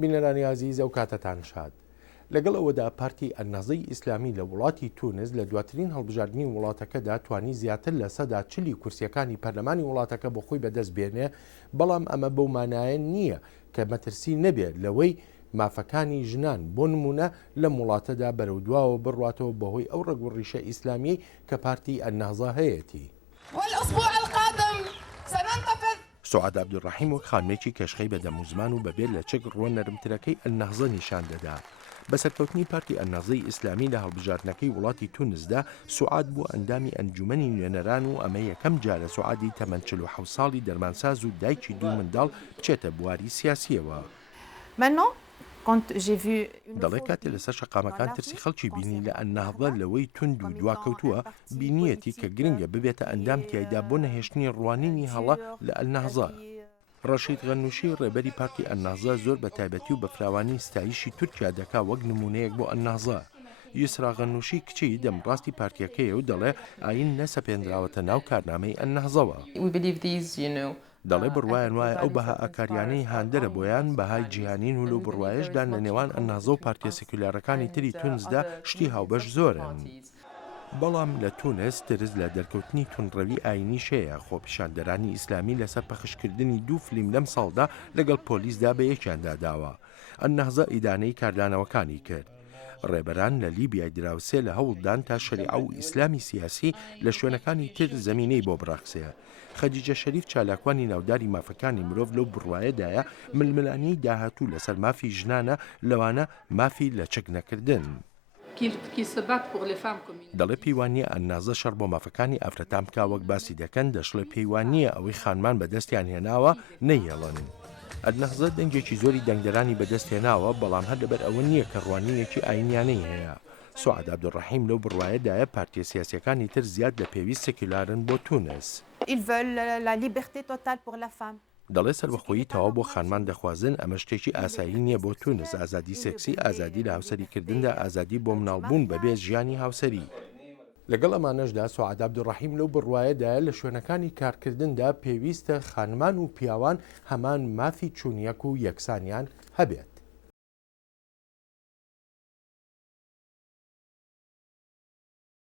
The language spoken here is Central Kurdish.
بینەرانی عزیز ئەو کاتتان شاد. لەگەڵ ئەوەدا پارتی ئەنەهزەی ئیسلامی لە وڵاتی تونس لە دواترین هەڵبژاردننی وڵاتەکەدا توانی زیاتر لە سەدا 40 کورسیەکانی پەرلەمانی وڵاتەکە بۆ خۆی بەدەست بێنێ، بەڵام ئەمە بەو مانایە نییە کە مەترسی نەبێت لەوەی مافەکانی ژنان بۆ نمونە لەم وڵاتەدا بەرەو دواوە بڕواتەوە بەهۆی ئەو ڕێگوڕیشە ئیسلامی کە پارتی ئەنەهزە هەیەی. سوعاد عەبدوڕەحیم وەک خانمێکی کەشخەی بەدەموزمان و بەبێت لە چەک ڕوە نەرمترەکەی ئەنەهزە نیشان دەدا. بەسەرکەوتنی پارتی ئەنەهزەی ئیسلامی لە هەڵبژاردنەکەی وڵاتی تونسدا سوعاد بوو ئەندامی ئەنجومەنی نوێنەران و ئەمە یەکەم جارە سوعادی تەمەن 47 ساڵی دەرمانساز و دایکی دوو منداڵ بچێتە بواری سیاسیەوە. دەڵێ کاتێ لەسەر شەقامەکان ترسی خەڵکی بینی لە ئەنەهزە لەوەی تند و دواکەوتووە، بینیەتی کە گرنگە ببێتە ئەندام تایدا بۆ نەهێشتنی ڕوانینی هەڵە لە ئەنەهزە. ڕەشید غەنووشی ڕێبەری پارتی ئەنەهزە زۆر بە تایبەتی و بە فراوانی ستایشی تورکیا دەکا وەک نمونەیەک بۆ ئەنەهزە. یوسرا غەنووشی کچی دەمڕاستی پارتیەکەیە و دەڵێ ئاین نەسەپێنراوەتە ناو کارنامەی ئەنەهزەوە. دەڵێ بڕوایان وایە ئەو بەها ئاکاریانەی هاندەرە بۆیان بەهای جیهانین و لەو بڕوایشدان لە نێوان ئەنەهزە و پارتیە سێکولارەکانی تری تونسدا شتی هاوبەش زۆرن. بەڵام لە تونس ترس لە دەرکەوتنی تونڕەوی ئاینی شەیە. خۆپیشاندەرانی ئیسلامی لەسەر پەخشکردنی 2 فیلم لەم ساڵدا لەگەڵ پۆلیسدا بە یەکیاندا داوە. ئەنەهزە ئیدانەی کاردانەوەکانی کرد. ڕێبەران لە لیبیای دراوسێ لە هەوڵدان تا شەریعە و ئیسلامی سیاسی لە شوێنەکانی تر زەمینەی بۆ بڕاخسێ. خەدیجە شەریف چالاکوانی ناوداری مافەکانی مرۆڤ لەو بڕوایەدایە ململانی داهاتوو لەسەر مافی ژنانە، لەوانە مافی لە چەک نەکردن. دەڵێ پەیوانیە ئەنەهزە شەڕ بۆ مافەکانی ئافرەتان بکا وەک باسی دەکەن، دەشڵێ پەیوانیە ئەوەی خانمان بەدەستیان هێناوە نەیهێڵن. ئەنەهزە دەنگێکی زۆری دەنگدەرانی بەدەست هێناوە، بەڵام هەر لەبەر ئەوە نییە کە ڕوانینێکی ئاینیانەی هەیە. سوعاد عەبدوڕەحیم لەو بڕوایەدایە پارتیە سیاسیەکانی تر زیاد لە پێویست سێکولارن بۆ تونس. دەڵێ سەربەخۆیی تەواو بۆ خانمان دەخوازن، ئەمە شتێکی ئاسایی نییە بۆ تونس. ئازادی سێکسی، ئازادی لە هاوسەریکردندا، ئازادی بۆ مناڵبوون بەبێ ژیانی هاوسەری. لەگەڵ ئەمانەشدا سوعاد عەبدوڕەحیم لەو بڕوایەدایە لە شوێنەکانی کارکردندا پێویستە خانمان و پیاوان هەمان مافی چوونیەک و یەکسانیان هەبێت.